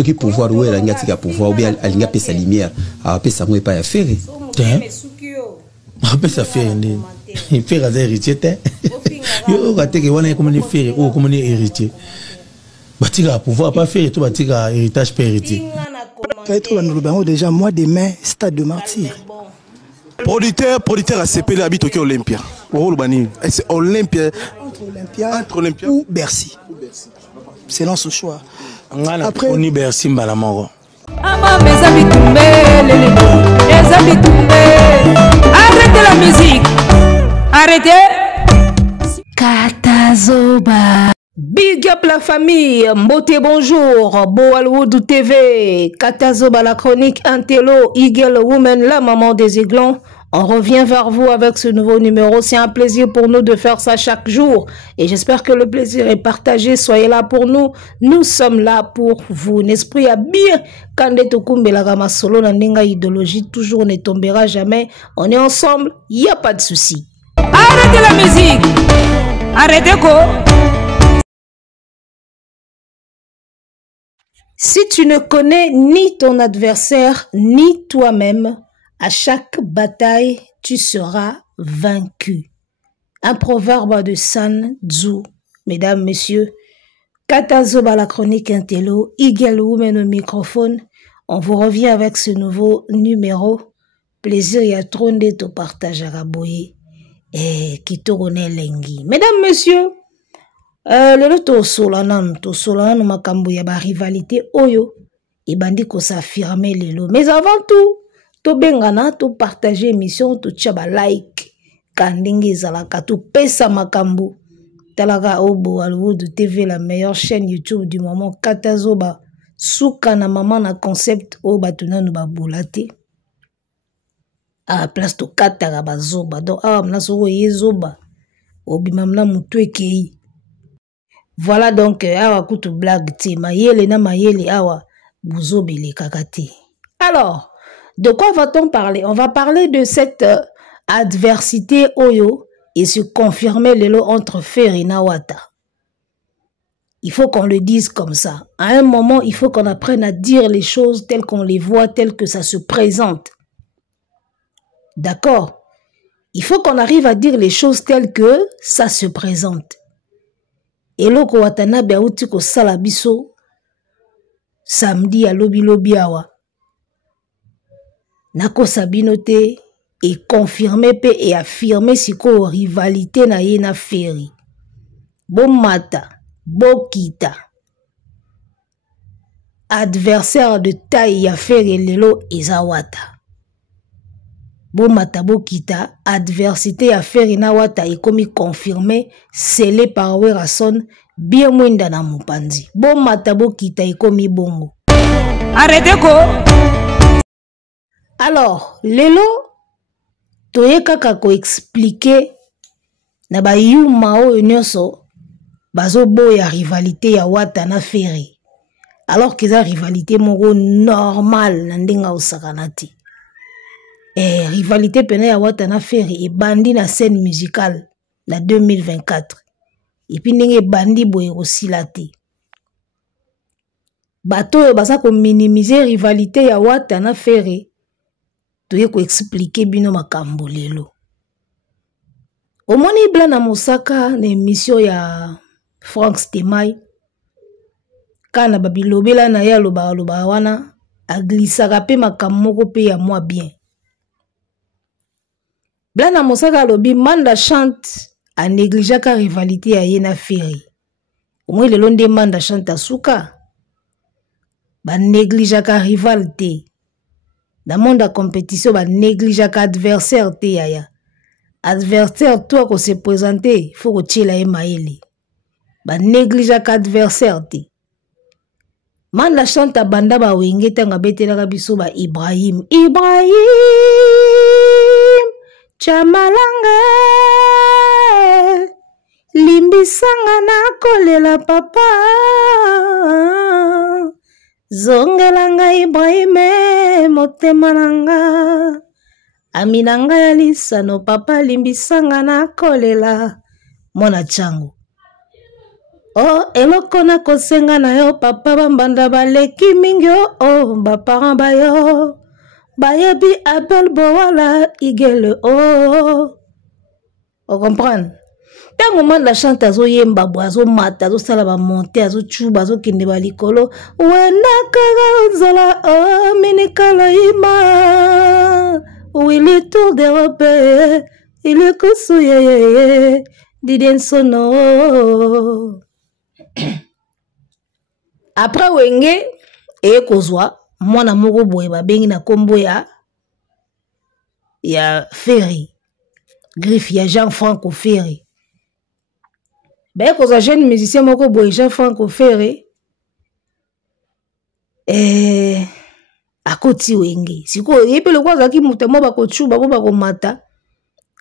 Ce qui pouvoir ou elle a pouvoir ou bien elle a payé sa lumière, a payé sa mouille pas à faire. A payé sa faire il fait des héritiers. Yo raté que voilà comment les faire ou comment les héritiers. Batika pouvoir pas faire tout batika héritage pas héritier. Déjà moi demain stade de martyr. Producteur a CP l'habite au Olympia. C'est Olympia entre Olympia ou Bercy. Selon ce choix. Après on y Bercy Mbalamoro. Arrêtez la musique. Arrêtez. Katazoba. Big up la famille, Mbote bonjour, Boalwood TV, Katazoba la chronique Intello, Eagle Woman, la maman des aiglons. On revient vers vous avec ce nouveau numéro. C'est un plaisir pour nous de faire ça chaque jour. Et j'espère que le plaisir est partagé. Soyez là pour nous. Nous sommes là pour vous. L'esprit a bien. Kande Tokumbe la gama solo na nenga idéologie toujours ne tombera jamais. On est ensemble. Il n'y a pas de souci. Arrêtez la musique. Arrêtez quoi. Si tu ne connais ni ton adversaire, ni toi-même, à chaque bataille, tu seras vaincu. Un proverbe de Sun Tzu. Mesdames, messieurs, Katazoba la chronique Intello, Eagle Woman au microphone. On vous revient avec ce nouveau numéro. Plaisir y a trop de te partage à Raboye et qui te connaît lengi. Mesdames, messieurs, le to solanan makambo ya ba rivalité oyo et bandi ko s'affirmer lelo. Mais avant tout, to bengana to partager émission to tchaba like kandingi zalaka to pesa makambo talaga obo Alwood TV, la meilleure chaîne YouTube du moment. Katazoba suka na maman na concept o batuna no babulate a place to katara bazoba donc awa mna soko yezoba obimamna mutu ekei. Voilà donc awa kutu blague ti mayele na mayele awa buzobele kakati. Alors, de quoi va-t-on parler? On va parler de cette adversité oyo et se confirmer le lot entre Ferry et Nawata. Il faut qu'on le dise comme ça. À un moment, il faut qu'on apprenne à dire les choses telles qu'on les voit, telles que ça se présente. D'accord? Il faut qu'on arrive à dire les choses telles que ça se présente. Et loko watanabe auti ko salabiso samedi à lobi awa. Nako sabinote et confirmer pe et affirmer siko rivalité na ye na Ferry. Bon mata, bon kita. Adversaire de taille ya Ferry lelo ezawata. Bon mata, bon kita. Adversité ya Ferry na wata et comme confirmé, scellé par Werason, bien mwinda na mupanzi. Bon mata, bon kita et comme bongo. Arrêtez quoi? Alors, lelo, toye kaka ko expliquer na ba yuma o nyonso bazo boya rivalité ya wata na Ferry. Alors que za rivalité moko normal na ndenga osakanati. Rivalité pena ya wata na Ferry et bandi na scène musicale la 2024. Et puis ndenge bandi boye osilate. Bato yo basa ko minimiser rivalité ya wata na Ferry. Toye ko expliquer bino makambo lelo. Omoni Blana Mosaka na émission ya Frank Stemai. Kana babilobela na ya loba wana aglisaka pe makambo moko pe ya moi bien. Blana Mosaka lobi Manda chante a négligé ka rivalité ya yena Ferry. Omoi lelo nde Manda chante asuka. Ba négligé ka rivalité. Dans le monde de la compétition, ba néglige adversaire te yaya. Adversaire toi ko se présenter, faut que tu la maïli. Ba néglige adversaire te. Man la chante banda ba wenge tanga betela ka biso ba Ibrahim. Ibrahim chamalanga limbisanga na kolela papa. Zongelanga Ibrahime motema nanga aminanga ya lisano papa limbisanga na kolela mona chango. Oh, eloko na kosenga na yo papa bambanda baleki mingi oh, baparent bayo bayebi Abel Bowala igele oh. On comprend? Tant moment la chante azo yemba boazo mata azo sala ba monter azo chuba azo kende ba likolo wena kaga nzola oh minikala ima wili tour d'Europe ili kusuye diden sono. Après wenge e kozwa mwana moko boye babengi na kombo ya Ferry griffe ya Jean-Franco Ferry. Ben kozwa jeune musicien moko boye Jean-Franco Ferry akoti wenge siko yepe le kwaza ki mutemo bakochuba bo bakomata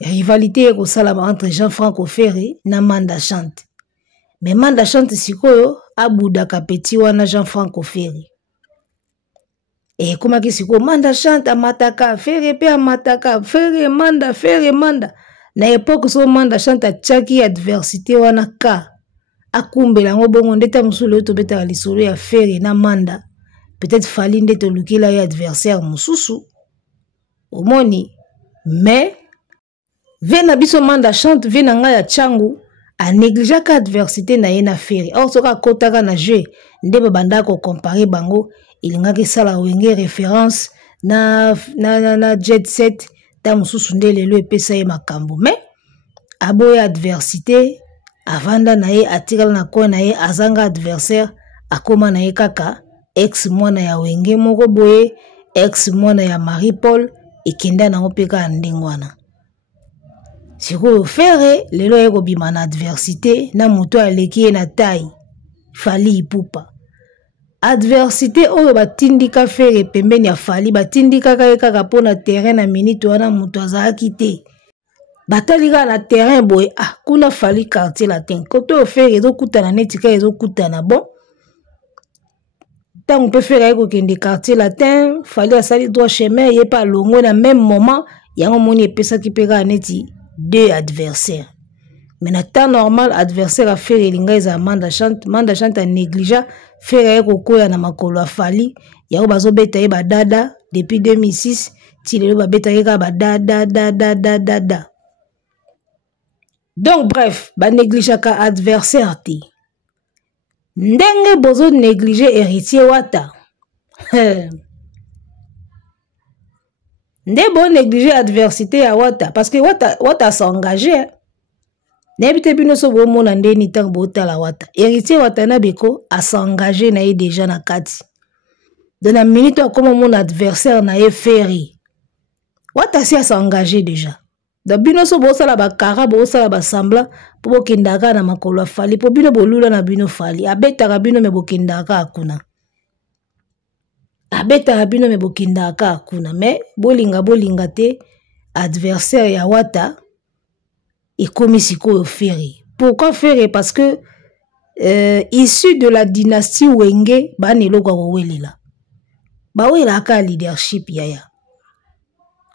rivalité ko salama entre Jean-Franco Ferry na Manda Chante. Mais Manda Chante sikoyo abudaka petit wana Jean-Franco Ferry. Et comment ki siko Manda Chante amataka Ferry pe amataka Ferry Manda. Na époque so Manda Chante atchaki adversité wana ka akumbela ngobongo ndeta musulu to beta lisolo ya Ferry na Manda. Peut-être fali ndeto lukila ya adversaire mususu. Omoni mais vena biso Manda Chante vena nga ya changu a négligé ka adversité na yena Ferry. Or soka kotaka na jeu ndebe banda ko comparer bango ilinga ke sala wenge référence na jet set ta mususu ndele lo epesa ye makambo mais aboya adversité avanda na ye atikala na ko na ye azanga adversaire akoma na ye kaka ex mwana ya wenge moko boye ex mwana ya Marie Paul ekenda na opeka ndingwana. Siko Ferry lelo yeko bima na adversité na moto aleki na taille fali ipupa adversité oyo batindika Ferry pembeni ya fali batindika kaka pona terrain na minute wana moto azaki te batalika na terrain boye kuna fali quartier latin koto Ferry ezokutana netika ezokutana bon tant peut faire eko kende quartier latin fali asali droit chemin ye pa longo na même moment yango moni epesa ki peka neti deux adversaires. Mais na temps normal adversaire a Ferry linga eza Manda Chante a négligé Ferry eko koya na makolo afali yako bazo beta ye badada depuis 2006 ti lelo ba beta ye ka badada. Donc bref ba négligé ka adversaire ti ndenge bozo négligé héritier wata nde bo négliger adversité ya wata parce que wata s'engager n'habite bino so bo mona ndeni tant bo tala wata héritier wata na beko a s'engager na ye déjà na kati de la minute comme mon adversaire na ye Ferry wata si a s'engager déjà da bino so bo sala ba kara bo sala ba semblant po bo kindaka na makolo fali po bino bolula na bino fali abeta bino me bo kindaka akuna abeta bino me bokindaka akuna mais bolinga te adversaire ya wata ekomi sikoyo Ferry. Pourquoi Ferry? Parce que issu de la dynastie Wenge baneloko ko welela bawela ka leadership yaya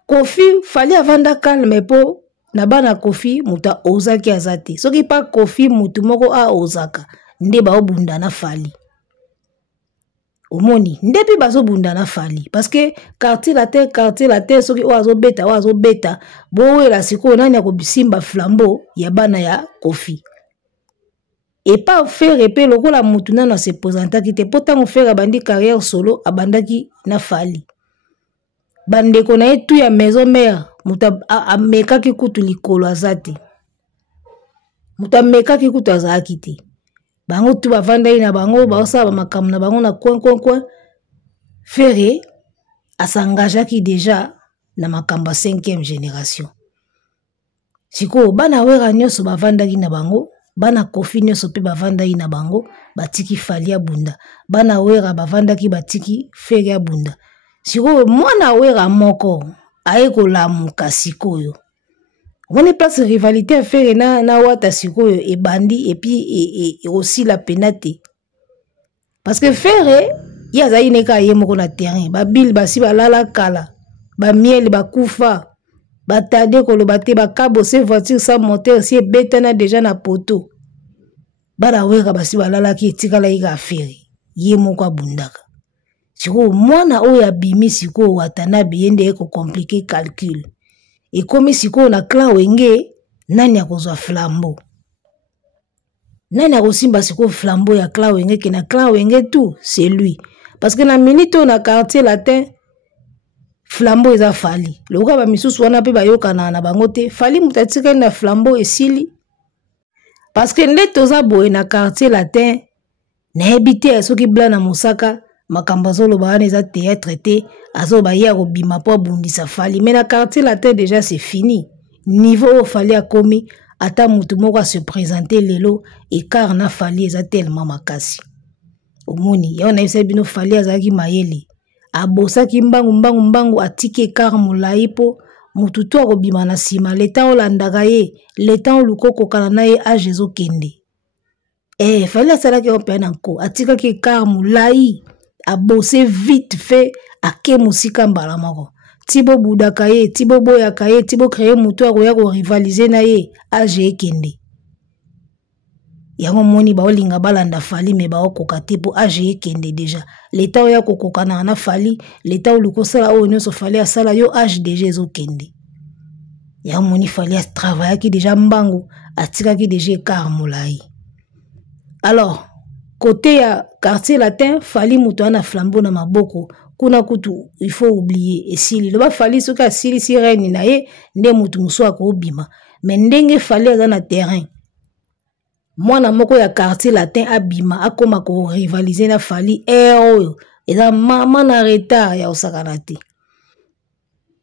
Kofi fali avanda calme po na bana Kofi muta ozaki azate soki pa Kofi mutu moko a ozaka nde ba obunda na fali omoni ndepi bazo bunda na fali parce que quartier la terre soki oazo beta bowe la siko nani ko bisimba flambeau ya bana ya Kofi et pas faire épée lokola mutu nana se présenta ki te potango faire bandi carrière solo abandaki na fali bandeko na etu ya maison mère muta ameka ki kutu likolo azati muta ameka ki kutu azaki te bango tu bavanda ina bango baosala makambo na bango na coin Ferry asangajaki déjà na makambo 5e génération siko bana wera nyoso bavanda ina bango bana Kofi nyoso pe bavanda ina bango batiki fali ya bunda bana wera bavanda ki batiki Ferry ya bunda siko mwana wera moko aeko lamuka sikoyo. On est pas sur rivalité à faire na wata sikoyo et bandi et puis et aussi la penate. Parce que Ferry ya za ineka yemoko na terrain ba bil basi balala kala ba miel ba kufa ba tade ko lo bate ba cabo se voiture sans moteur si betana déjà na poto. bana wera basi balalaki etikala ika affaire ye moko abundaka siko mwana oyo abimi siko Watanabe yende eko compliqué calcul ekomi siko na Clan Wenge nani akozwa flambeau nani akosimba siko flambeau ya Clan Wenge ke na Clan Wenge tout c'est lui parce que na minute na quartier latin flambeau eza Fali loka ba misusu wana pe bayokana na bango te Fali mutatika na flambeau esili parce que nde toza boye na quartier latin na habité soki bla na Mosaka makambo azoloba wana eza théâtre te azoba ya kobima po abundisa Fali mais na quartier latin déjà c'est fini niveau au Fali akomi ata mutu moko a se présenter lelo écart na Fali eza tellement makasi omoni ya na yebisa bino Fali azaki mayele abosaki mbangu atiki écart molai po mutu to akobima na sima leta olandaka ye leta olukoko kana na ye age ezokende Fali asalaki ope na nko atikaki écart molai abose vite fait ake musika mbala moko tibo budaka ye tibo boyaka ye tibo créer mutu akoya ko rivaliser na ye age ekende yango moni baolinga balanda Fali me baokoka te po age ekende déjà leta oya kokokana na Fali leta oluko sala oyo nyonso Fali asala yo age déjà ezokende yango moni Fali travaillaki déjà mbangu atikaki déjà écart molai alors côté ya quartier latin Fali mutu ana flambeau na maboko kuna kutu il faut oublier esili loba Fali soki asili si reine na ye nde mutu musu akobima mais ndenge Fali aza na terrain mwana moko ya quartier latin abima akoma ko rivaliser na Fali oyo eza mama na retard ya osakana te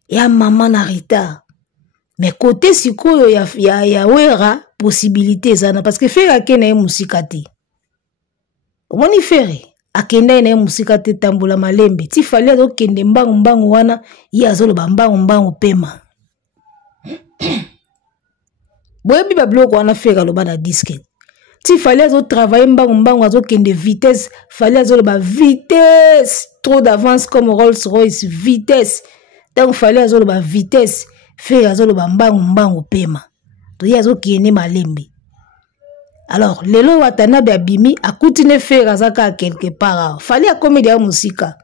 ya mama na retard mais côté sikoyo ya wera possibilité ezana parce que Fere akena ye musika te omoni Fere akenda na musika te tambola malembe ti Fali azokende mbangu wana ye azoloba mbangu pema boyebi babiloko wana Fere aloba na disquette ti Fali azotravailler mbangu azokende vitesse Fali azoloba vitesse trop d'avance comme Rolls Royce vitesse donc Fali azoloba vitesse Fere azoloba mbangu pema to ye azokende malembe alors lelo Watanabe abimi akutine Fere azaka quelque part Fali a comédie musika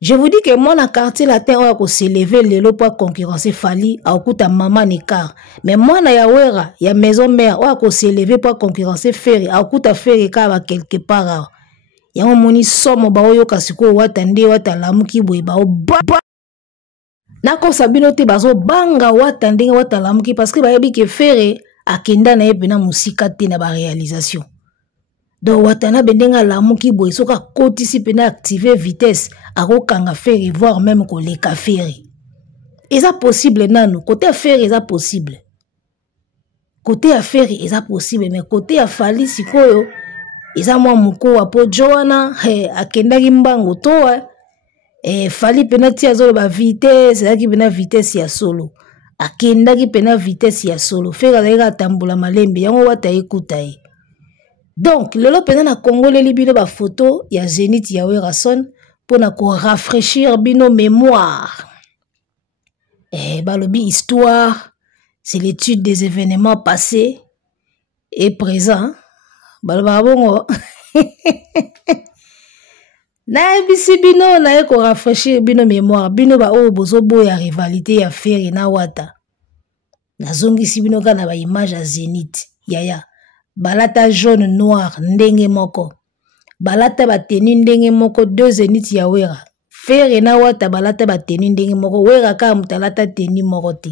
je vous dis que moi na quartier latin oya ko s'élever lelo pour concurrencer Fali akuta mama nekar mais moi na ya wera ya maison mère oya ko s'élever pour concurrencer Fere akuta Fere ka ba quelque part yango moni somo ba oyo kasiko watande watalamuki boye ba nako sabino te bazo banga watande watalamuki parce que ba yebi ke Fere akenda na yepena musika te na ba réalisation donc Watanabe ndenga lamuki boye soka kotisi pena activer vitesse akokanga Fere voire même ko leka Fere eza possible nanu côté à Fere eza possible côté à Fere eza possible mais côté à Fali sikoyo eza mwa muko wa po Joana akendaki mbango to Fali pena ti azolo ba vitesse ezaki pena vitesse ya solo akendaki pena vitesse ya solo Fere azalika tambola malembe yango wata ekuta ye donc lelo pena na congoleli bino ba photo ya Zénith ya Werason pona ko rafraîchir bino mémoire balobi histoire c'est l'étude des événements passés et présents baloba bongo na bisi bino na ko rafraîchir bino mémoire bino ba o bozo boya rivalité ya Fere na Wata na zongisi bino kana ba image ya Zénith yaya balata jaune noir ndenge moko balata ba tenue ndenge moko deux Zénith ya wera Fere na Wata balata ba tenue ndenge moko wera ka mutalata tenue moko te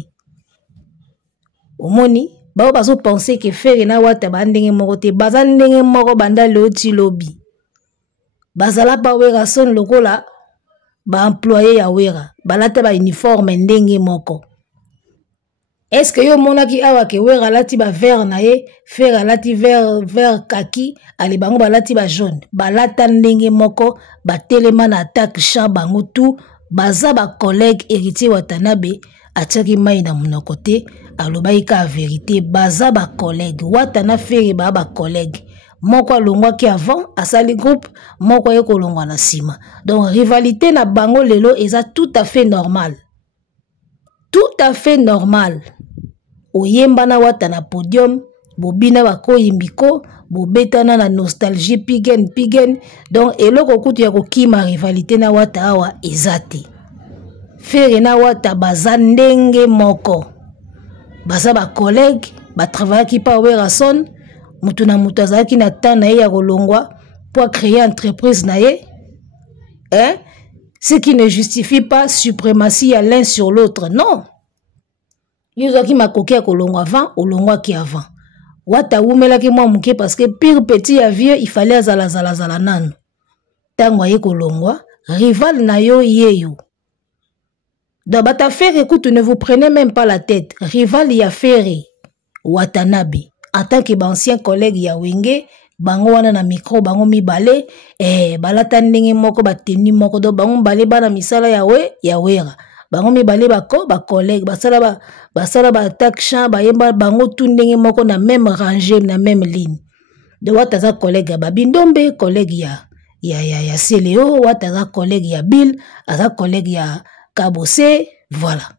omoni bao bazo penser que Fere na Wata ba ndenge moko te baza ndenge moko banda loti lobby bazala pa wera son lokola ba employé ya wera balata ba uniforme ndenge moko. Est-ce que yo monaki awa ke wera lati ba vert na ye Fere lati vert kaki ali bango balati ba jaune balata ndenge moko ba telema na attaque champ bango tout baza ba collègue héritier Watanabe atiaki mai na monoko te alobai ka vérité baza ba collègue Watana Fere ba collègue moko alongwaki avant asali groupe moko ye kolongwa na sima donc rivalité na bango lelo eza tout à fait normal oyemba na Wata na podium bobina bako yimbiko bobetana na nostalgie pigen donc eloko kutu ya kokima rivalité na wata awa ezate Ferre na wata baza ndenge moko baza ba collègue ba travailler ki pa Werason mutu na mutu azaki na temps na ye ya kolongwa pour créer entreprise na ye ce qui ne justifie pas suprématie à l'un sur l'autre non yozaki makoki ya kolongwa avant olongwa ki avant wata umelaki mwa muke parce que pire petit ya vieux il fallait azala nanu tango ye kolongwa rival na yo yeyo donc bata Ferre écoute ne vous prenez même pas la tête rival ya Ferre Watanabe en tant que ancien collègue ya Wenge bango wana na micro bango mibale balata ndenge moko bateni moko do bango bale bana misala ya wera bango mibale bako ba collègue basala ba attaque champ bayemba bango tout ndenge moko na même rangée na même ligne de wataza collègue ba Bindombe collègue ya Seleo wataza collègue ya Bill aza collègue ya Kabose voilà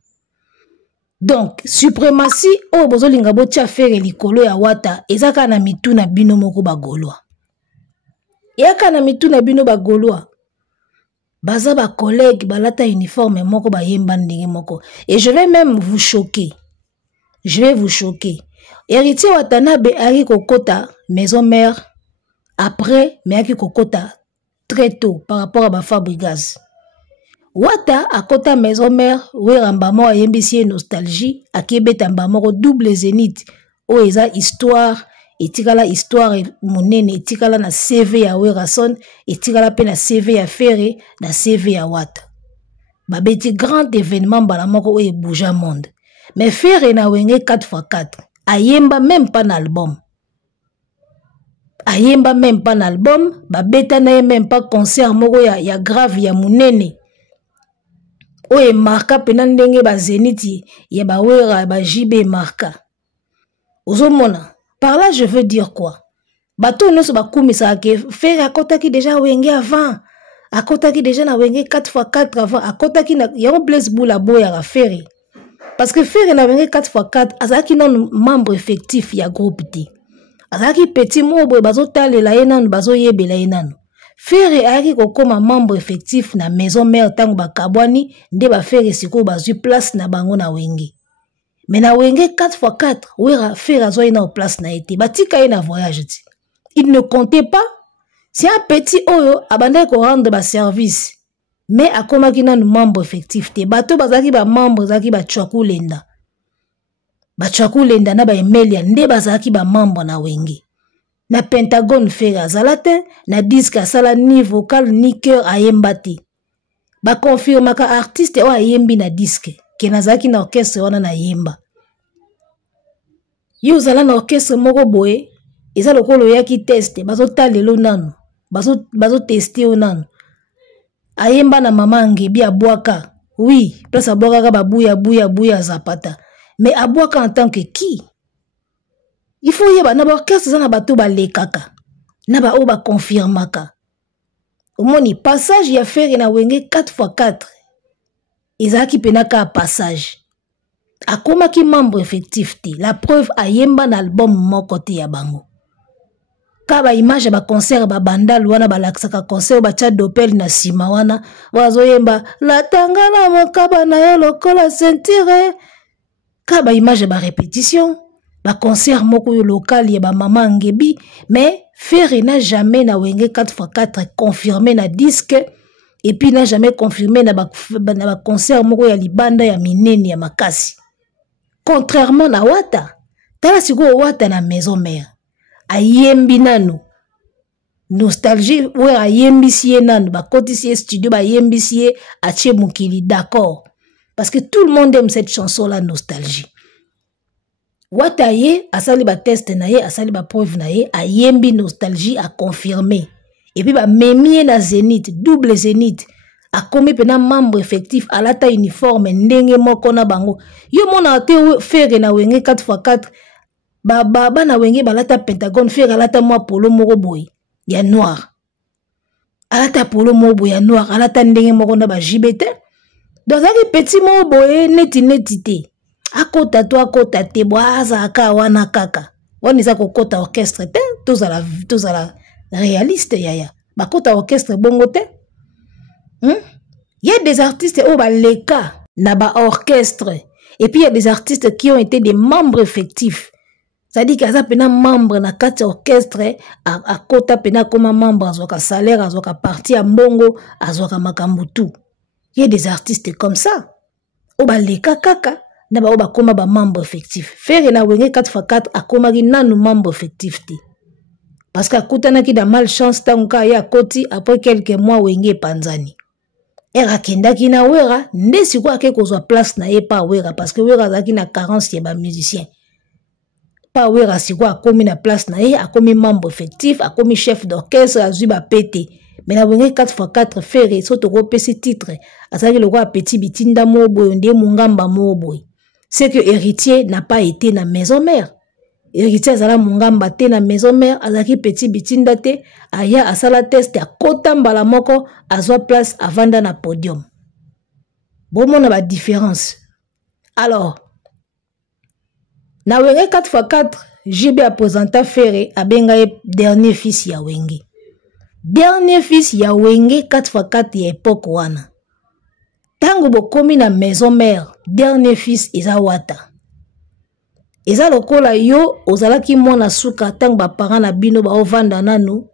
donc suprématie o bozolinga botia Ferre likolo ya wata ezaka na mitu na bino moko bagolwa yaka na mitu na bino bagolwa baza ba collègue balata uniforme moko bayemba ndenge moko et je vais même vous choquer héritier Watanabe ari kokota maison mère après mais aki kokota très tôt par rapport à ba Fabregas wata akota maison mère weramba mo ayembisi nostalgie akebeta mbamoko double zénith o eza histoire etikala histoire monene etikala na CV ya Werason etikala pe na CV ya Ferre na CV ya wata babeti grand événement bala moko o bouger monde mais Ferre na wenge 4x4 ayemba même pas na album babeta na même pas concert moko ya grave ya monene oye marka pena ndenge ba Zenith ya ba Wera ba JB marka ozomona par là je veux dire quoi bato nyonso bakumisa ke Ferre akotaki déjà wenge avant akotaki déjà na wenge 4x4 avant akotaki na yango Blaise Boula boya ga Ferre parce que Ferre na wenge 4x4 azaki non membre effectif ya groupe T azaki petit mobo bazotalela ye nanu bazoyebela ye nanu Ferre ayaki kokoma membre effectif na maison mère tango bakabwani nde ba Ferre siko bazui place na bango na wenge mais na wenge 4x4 wera Ferre azoi na place na été batika ye na voyage ti il ne comptait pas c'est un petit oyo abandai ko rendre ba service mais akomaki nanu membre effectif te bato bazaki ba membre zaki ba Chwakulenda na ba Emelia nde bazaki ba membre na wenge na Pentagone Ferre azalate na disque asala ni vocal ni cœur ayemba te ba confirma ka artiste o ayembi na disque ke nazaki na orchestre wana na yemba yo zala na orchestre moko boye eza lokolo yaki test bazotalelo nanu bazo tester o nanu ayemba na mama Ngebi abwaka oui place abwaka ba buya Zapata mais abwaka en tant que qui il faut yeba na ba orchestre na bato ba lekaka na ba o ba confirmaka omoni passage ya Ferre na wenge 4x4 ezaki penaka passage akomaki membre effectif te la preuve ayemba na album moko te ya bango ka ba image ba concert ba bandal wana balakisaka concert ba cha dopel na sima wana wazoyemba la tangana mokaba na yo lokola ceinture ka ba image ba répétition ba concert moko yo local ya ba mama Ngebi mais Ferre n'a jamais na wenge 4x4 confirmé na disque et puis n'a jamais confirmé na ba concert moko ya libanda ya minene ya makasi contrairement na wata tala siko wata na maison mère ayembi nanu nostalgie ouais ayembisi ye nanu ba kotisi studio ba yembisi ye atie mukili d'accord parce que tout le monde aime cette chanson là nostalgie wata ye asali ba test na ye asali ba preuve na ye ayembi nostalgie a confirmé et puis ba memie na Zénith double Zénith akomi pena membre effectif alata uniforme ndenge moko na bango yo mona te Ferre na wenge 4x4 baba na wenge balata Pentagone Ferre alata mwa polo moko boy ya noir alata polo moko boy ya noir alata ndenge moko na ba JBT dans un petit moko boy neti te akota te boaza aka wana kaka On est à kota orchestre te, tous à la réaliste yaya. Ba kota orchestre bongo te. Il y a des artistes au baleka na ba orchestre. Et puis il y a des artistes qui ont été des membres effectifs. C'est-à-dire qu'il y a des membres dans quatre orchestres à kota pena comme membre azoka salaire azoka parti à mbongo azoka makambutu. Il y a des artistes comme ça. Au baleka kaka na ba oba koma ba membre effectif. Faire na wenge 4x4 a koma ki nanu membre effectif ti. Parce que kutana ki da malchance tanguka ya koti après quelques mois wenge panzani. Era kenda ki na wera nde sikwa ke kozwa place na ye pa wera parce que wera zaki na carence ya ba musicien. Pa wera sikwa akomi na place na ye akomi membre effectif akomi chef d'orchestre azui ba pété. Mais na wenge 4x4 faire so to ko pesi titre azaki le roi petit bitinda moboy nde mungamba moboy. C'est que héritier n'a pas été na maison mère. Héritier azala mungamba te na maison mère azaki petit bitinda te aya asala test ya kota mbala moko azwa place avanda na podium. Bon mon a ba différence. Alors na wenge 4x4 JB a présenté Ferré a benga dernier fils ya wenge. Dernier fils ya wenge 4x4 ya époque wana. Tango bokomi na maison mère, dernier fils eza wata. Eza lokola yo ozalaki mwana suka tango ba parents na bino ba ovanda nanu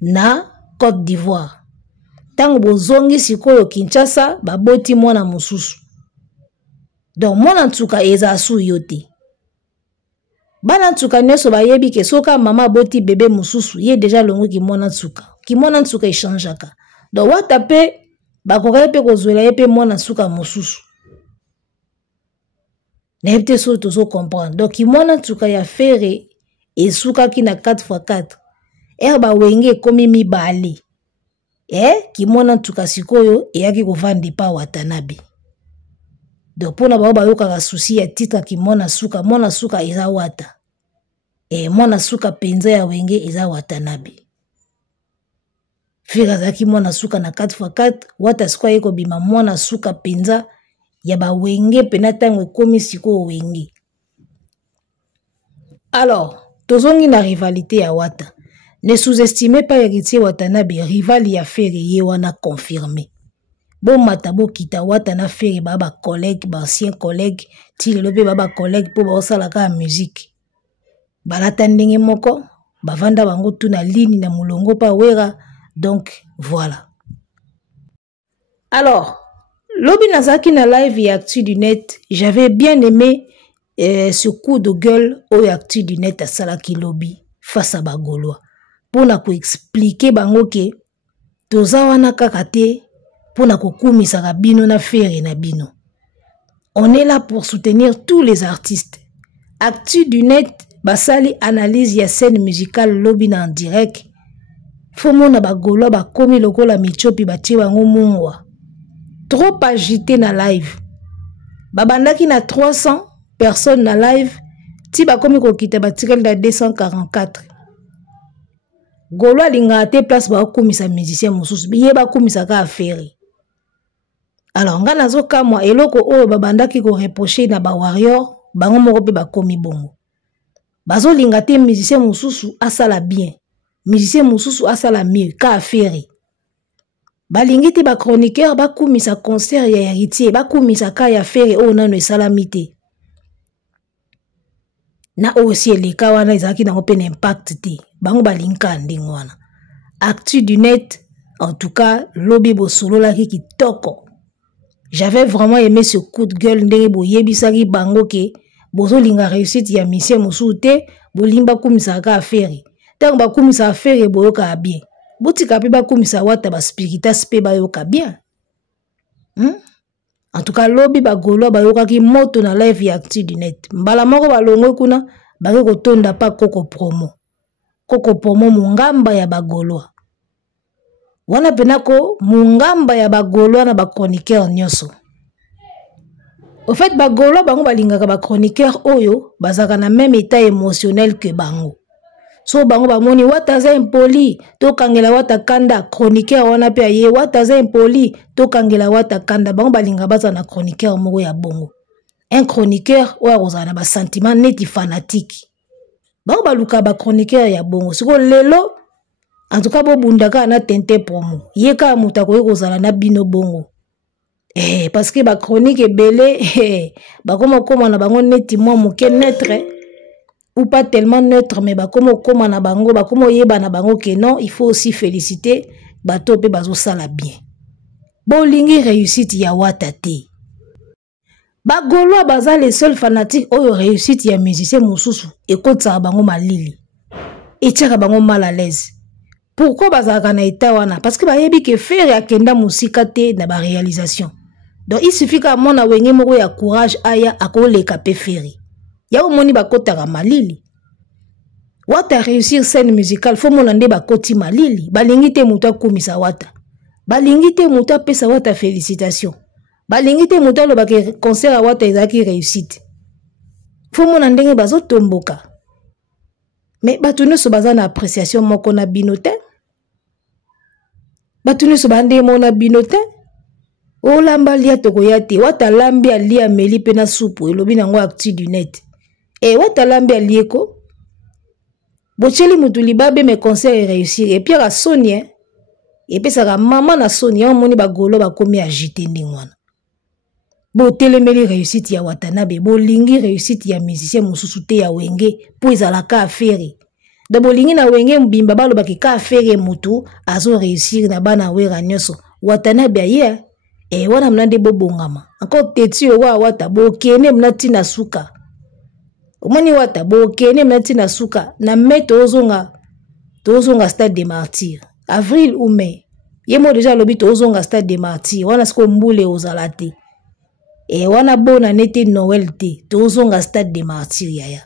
na Côte d'Ivoire. Tango bozongi sikoyo Kinshasa ba boti mwana mususu. Donc mwana ntuka eza asu yote. Bana ntuka nyoso ba yebi ke soka mama boti bébé mususu ye déjà longo ki mwana ntuka. Ki mwana ntuka échangeaka. Donc wata pe bakoka pe kozwela ye pe mwana suka mususu. Na yepte so tozo comprendre. Donc ki mwana ntuka ya Ferré e suka ki na 4x4. Ba wenge komi mibale. Ki mwana ntuka sikoyo e yaki kovandi pa Watanabe. Donc pona ba yoka ka souci ya titre ki mwana suka eza wata. Mwana suka penza ya wenge eza Watanabe. Fira zaki mwana suka na 4x4 wata sikwa yeko bima mwana suka penza ya ba wenge penatango komi siko wenge. Alors, tozongi na rivalité ya wata. Ne sous-estimez pas héritier Watanabe, rival ya Ferré ye wana confirmé. Bon matabo kita wata na Ferré baba collègue, ba ancien collègue, ti le lobe baba collègue po ba osala ka musique. Balata ndenge moko, bavanda bango tuna ligne na mulongo pa wera. Donc, voilà. Alors, lobi nazaki na live et Actu du Net, j'avais bien aimé ce coup de gueule au Actu du Net à Salaki Lobby face à Bagolois. Pour na ko expliquer bango ke toza wana kakate pour na ko kumisaka bino na Ferré na bino. On est là pour soutenir tous les artistes. Actu du Net, basali analyse ya scène musicale Lobby na en direct. Fomona bagolo bakomi lokola michopi batie bango mungwa. Trop agité na live. Babandaki na 300 personnes na live, ti bakomi kokita batikali na 244. Golo alinga te place ba komisa musicien mususu, biye ba komisa ka Ferré. Alors nga nazoka moi eloko oyo babandaki ko reprocher na ba warrior, bango moko pe bakomi bongo. Bazo linga te musicien mususu asala bien. Musicien mususu asala mieux ka Ferré. Balingi te ba chroniqueur ba kumisa concert ya héritier ba kumisa ka ya Ferré o nano esalamite. Na aussi les ka wana ezaki na open impact te. Bango balinka ndingo wana. Actu du Net en tout cas Lobby bosolo la ki toko. J'avais vraiment aimé ce coup de gueule ndenge boyebisaki bango ke bozo linga réussite ya mission mususu te bolimba kumisa ka Ferré. Tant ba kumisa Ferré boyoka bien. Botika pe ba kumisa wata ba spiritas pe bayoka bien. En tout cas Lobby bagolo bayoka ki moto na live ya Actu du Net. Mbala moko balongo kuna bake kotonda pa koko promo. Koko promo mungamba ya bagolo. Wana penako mungamba ya bagolo na ba chroniqueur nyoso. Au fait bagolo bango balingaka ba chroniqueur oyo bazaka na même état émotionnel que bango. So bango bamoni wataza impoli to kangela wata kanda chroniqueur wana pe ye wataza impoli to kangela wata kanda bango balinga baza na chroniqueur moko ya bongo. Un chroniqueur oyo kozana ba sentiment neti fanatique. Bao baluka ba chroniqueur ya bongo. Siko lelo en tout cas bo bundaka na tente promo. Yeka muta ko ekozala na bino bongo. Parce que ba chronique belé ba koma na bango neti mo moke neutre ou pas tellement neutre mais ba koma na bango ba yeba na bango que non, il faut aussi féliciter bato pe bazo sala bien. Bolingi réussite ya wata te. Ba Gaulois baza les seuls fanatiques oyo réussite ya musicien mususu ekotsa bango malili. Etiaka bango mal à l'aise. Pourquoi bazaka na eta wana? Parce que ba yebi ke faire akenda musika te na ba réalisation. Donc il suffit ka mona wenge moko ya courage aya akoleka pe feri. Ya omoni bakotaka malili. Wata réussir scène musicale faut mona nde bakoti malili. Balingi te muta komisa wata. Balingi te muta pesa wata félicitations. Balingi te muta lo bake concert a wata ezaki réussite. Faut mona ndenge bazo tomboka. Mais batu nyonso baza na appréciation moko na bino te. Batu nyonso bande mona bino te. O lamba lia tokoya te. Wata lambi alia meli pe na supu elobi nango actu du net. Wata lambi alieko. Bocheli mutu libabe me concert e réussir. Et puis a Sonia. Et puis ça maman na Sonia moni ba Gaulois ba komi agité ndingwana. Bo telemeli réussite ya Watanabe, bo lingi réussite ya musicien mususu te ya wenge po ezalaka affaire. Da bo lingi na wenge mbimba balo bakika affaire mutu azo réussir na bana wera nyoso. Watanabe aye wana mnande bo bongama. Encore teti wa wata bo kene mnati na suka. Omoni wata bo kene mnati na suka na meto ozonga stade des martyrs. Avril ou mai. Yemo déjà lobito ozonga stade des martyrs. Wana sko mbule ozalate. Wana bona nete Noël te. Tozonga stade des martyrs yaya.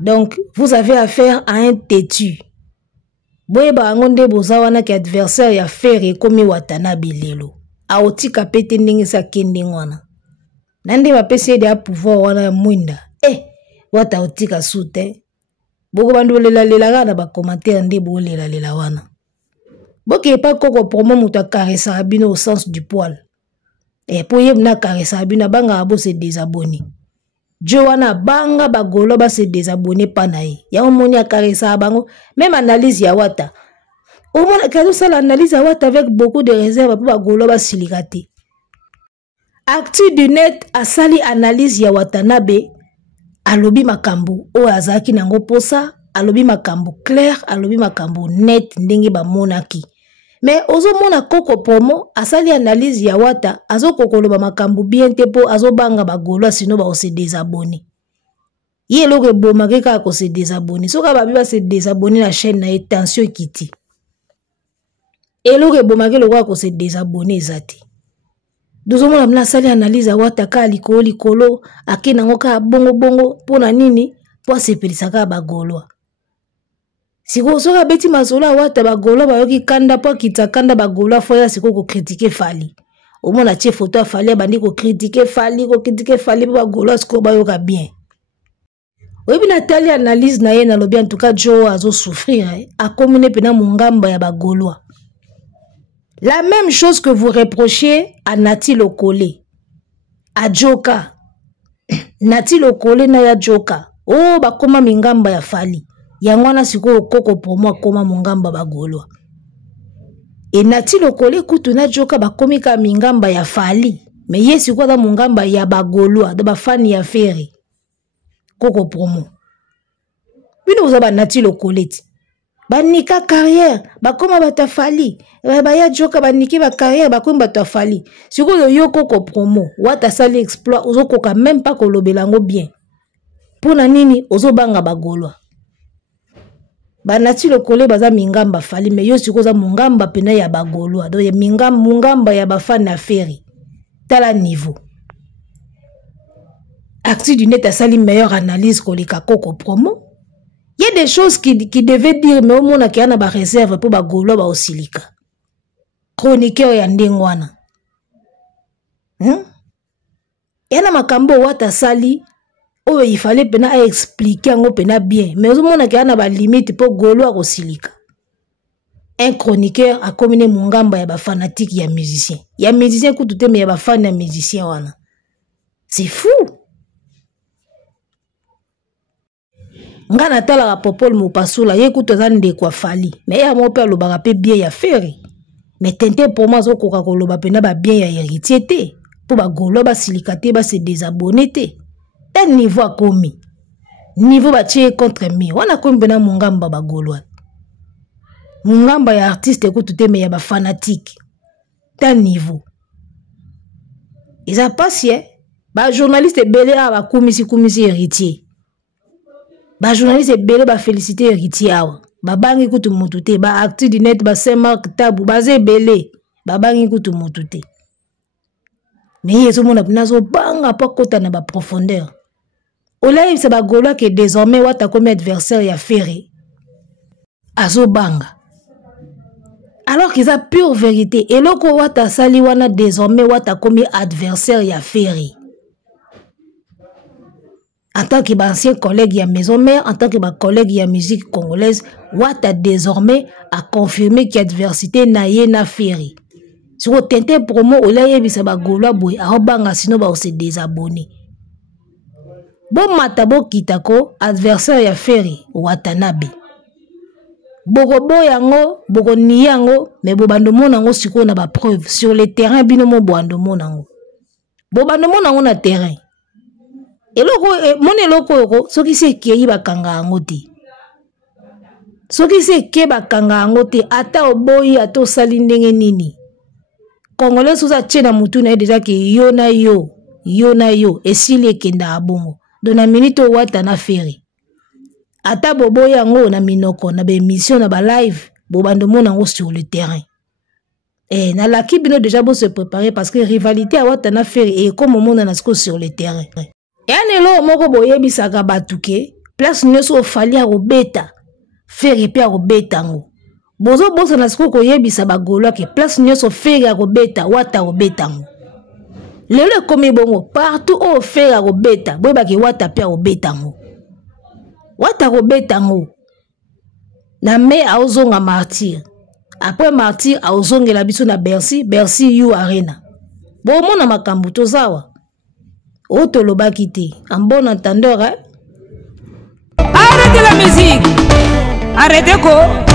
Donc, vous avez affaire à un têtu. Boyeba angonde boza wana ki adversaire ya faire komi Watanabe lelo. Aotika pete ndenge sa kende wana. Nande bapese de pouvoir wana mwinda. Wata otika sute. Boko bandu lela na ba commentaire nde bo lela wana. Boke pa koko promo muta karesa abino au sens du poil. Pour yemna karesa abino banga abo se désabonner. Joana banga ba Gaulois ba se désabonner panaye. Ya omoni akaresa bango même analyse ya wata. Omona kazo sala analyse ya wata avec beaucoup de réserve pour ba Gaulois ba silikate. Actu du net asali analyse ya Watanabe alobi makambo o azaki nango posa alobi makambo clair alobi makambo net ndenge ba monaki. Mais ozo mona koko promo asali analyse ya wata azo kokoloba makambo bien te po azo banga ba Gaulois sino ba se désabonner. Yelo ke bomake ka ko se désabonner. Soka ba biba se désabonner na chaîne na tension kiti. Elo ke bomake lo ko se désabonner zati. Dozo mona mna asali analyse ya wata ka likolo akena ngoka bongo pona nini po sepelisa ka ba Gaulois. Siko soka beti masola wata ba Gaulois ba yoki kanda po kita kanda ba Gaulois foya siko ko critiquer Fali. Omona tie photo a Fali bandi ko critiquer Fali ba Gaulois siko ba yoka bien. Oyebi Nathalie analyse na ye na lobi en tout cas Joe azo souffrir a communé pena mungamba ya ba Gaulois. La même chose que vous reprochez à Nati Lokole, à Joka. Nati Lokole na ya Joka. Oh, bakoma mingamba ya Fali. Yangwana siko koko pour moi koma mungamba ba Gaulois. Et Nati Lokole kutu na Joka bakomi ka mingamba ya Fali. Mais yesi kwa da mungamba ya ba Gaulois, da ba fani ya Ferry. Koko pour moi. Bino vous avez Nati Lokole. Banika carrière, bakoma bata Fali. Baya Joka baniki ba carrière, bakoma bata Fali. Siko yo koko promo, wata sali exploit, ozo koka même pas kolobelango bien. Pona nini, ozo banga ba Gaulois. Ba Nati Lokole baza mingamba Fali, mais yo siko za mungamba pena ya ba Gaulois. Donc mungamba ya ba fan na Ferry. Tala niveau. Actu du net a sali meilleure analyse kolika koko promo. Il y a des choses qui devaient dire, mais au moins, il y a une réserve pour les Gaulois ba osilika. Chroniqueur ya ndengwana. Il y a makambo wata sali, oh, il fallait pena expliquer ngo pena bien. Mais au moins, il y a une limite pour Gaulois osilika. Un chroniqueur a combiné mungamba ya ba fanatique ya musicien. Ya musicien kutute mais ya ba fan ya musicien wana. C'est fou. nga natala la popole mo pasula ye kuto za ndeko afali mais ya mo pe lobaka pe bien ya Ferry mais tente pour moi zo koka koloba pena ba bien ya héritier te pour ba golo ba silikate ba se désabonner te tel niveau a komi niveau ba tie contre mi wana ko mbena mungamba ba golo mungamba ya artiste kuto te mais ya ba fanatique tel niveau ils a passé ba journaliste belé a ba kumisi héritier ba journaliste belé ba féliciter héritier awa ba bangi kutu mutute ba actu du net ba Saint-Marc tabu ba ze belé ba bangi kutu mutute mais yeso mona nazo banga pa kota na ba profondeur olay se ba golo que désormais wata comme adversaire ya Ferry azo banga alors qu'ils a pure vérité et loko wata sali wana désormais wata comme adversaire ya Ferry. En tant que ancien collègue à maison mère, en tant que collègue à musique congolaise, Wata désormais a confirmé qu'il y a adversité na ye na Ferry. Si vous tentez promo, ou là yebisa ba golo boy, a obanga sino ba se désabonner. Bon matabo kitako adversaire ya Ferry Watanabe. Boko boyango, boko niyango, mais bo bandomo nango siko na ba preuve sur le terrain binomo bandomo nango. Bo bandomo nango na terrain. Eloko mon eloko yoko soki se keyi bakanga ngoti soki se ke bakanga ngoti ata oboyi ato sali ndenge nini Congolais soza tchena mutu na déjà ke yo na yo esili ekenda abongo dona minute Wata na Ferry ata boboyi yango na minoko na be émission na ba live bo bandomo nango sur le terrain na la kibino déjà bo se préparer parce que rivalité à Wata na Ferry et comme monde na sko sur le terrain. Et lo moko boyebi saka batuke place nyoso ofali a robeta Ferry pe a robeta ngo bozo bosa na siko koyebisa ba golo ke place nyoso Ferry a robeta Wata robeta ngo lelo komi bongo partout o Ferry a robeta boyeba ke Wata pe a robeta ngo Wata robeta ngo na me a ozonga martyr après martyr a ozongela biso na Bercy you arena bo mona makambu tozawa Auto le bakité, en bon entendeur, hein? Arrêtez la musique! Arrêtez quoi?